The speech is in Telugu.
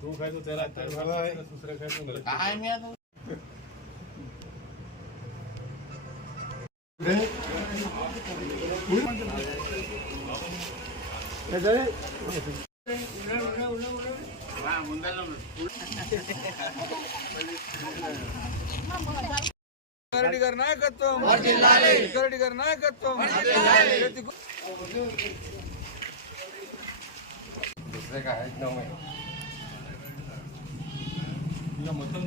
तू खाय तो त्याला दुसऱ्या खायचं काय मी आता రెడ్డిగారి నాయకత్వం రెడ్డిగారి నాయకత్వం మొత్తం